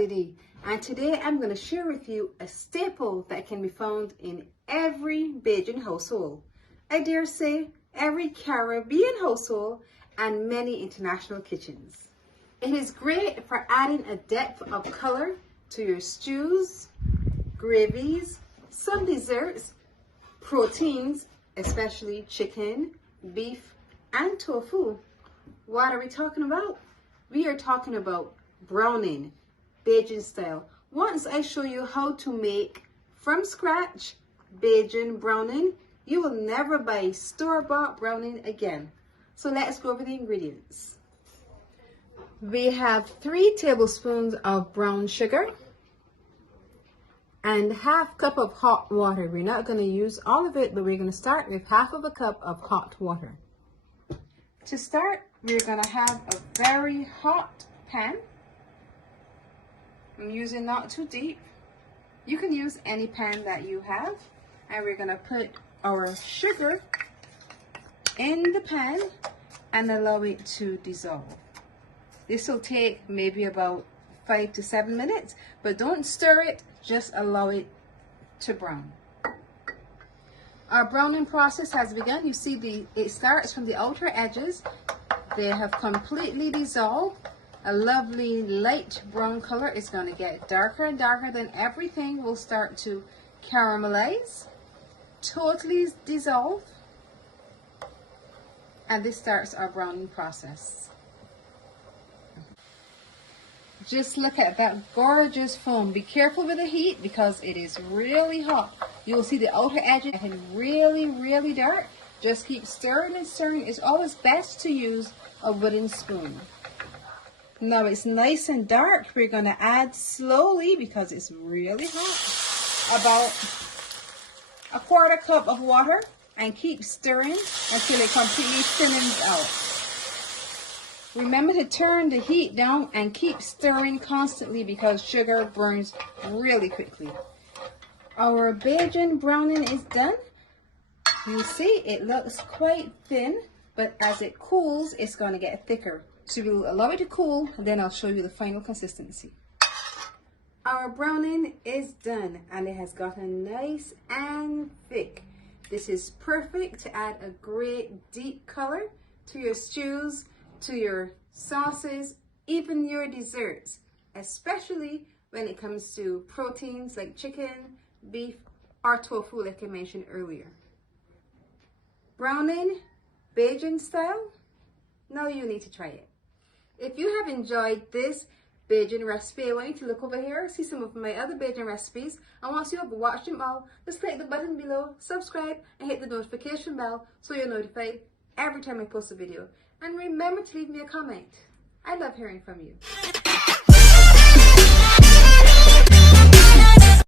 Ltd, and today I'm going to share with you a staple that can be found in every BAJAN household. I dare say every Caribbean household and many international kitchens. It is great for adding a depth of color to your stews, gravies, some desserts, proteins, especially chicken, beef, and tofu. What are we talking about? We are talking about browning, BAJAN style. Once I show you how to make from scratch BAJAN browning, you will never buy store-bought browning again. So let's go over the ingredients. We have 3 tablespoons of brown sugar and ½ cup of hot water. We're not going to use all of it, but we're going to start with ½ cup of hot water. To start, we're going to have a very hot pan. I'm using not too deep. You can use any pan that you have. And we're going to put our sugar in the pan and allow it to dissolve. This will take maybe about 5 to 7 minutes, but don't stir it, just allow it to brown. Our browning process has begun. You see it starts from the outer edges. They have completely dissolved. A lovely light brown color is going to get darker and darker, then everything will start to caramelize, totally dissolve, and this starts our browning process. Just look at that gorgeous foam. Be careful with the heat because it is really hot. You'll see the outer edges getting really dark. Just keep stirring and stirring. It's always best to use a wooden spoon. Now it's nice and dark. We're going to add slowly because it's really hot. About ¼ cup of water and keep stirring until it completely thinnens out. Remember to turn the heat down and keep stirring constantly because sugar burns really quickly. Our BAJAN browning is done. You see it looks quite thin, but as it cools, it's going to get thicker. So we'll allow it to cool, and then I'll show you the final consistency. Our browning is done, and it has gotten nice and thick. This is perfect to add a great deep color to your stews, to your sauces, even your desserts, especially when it comes to proteins like chicken, beef, or tofu like I mentioned earlier. Browning, BAJAN style? Now you need to try it. If you have enjoyed this BAJAN recipe, I want you to look over here, see some of my other BAJAN recipes, and once you have watched them all, just click the button below, subscribe, and hit the notification bell so you're notified every time I post a video. And remember to leave me a comment. I love hearing from you.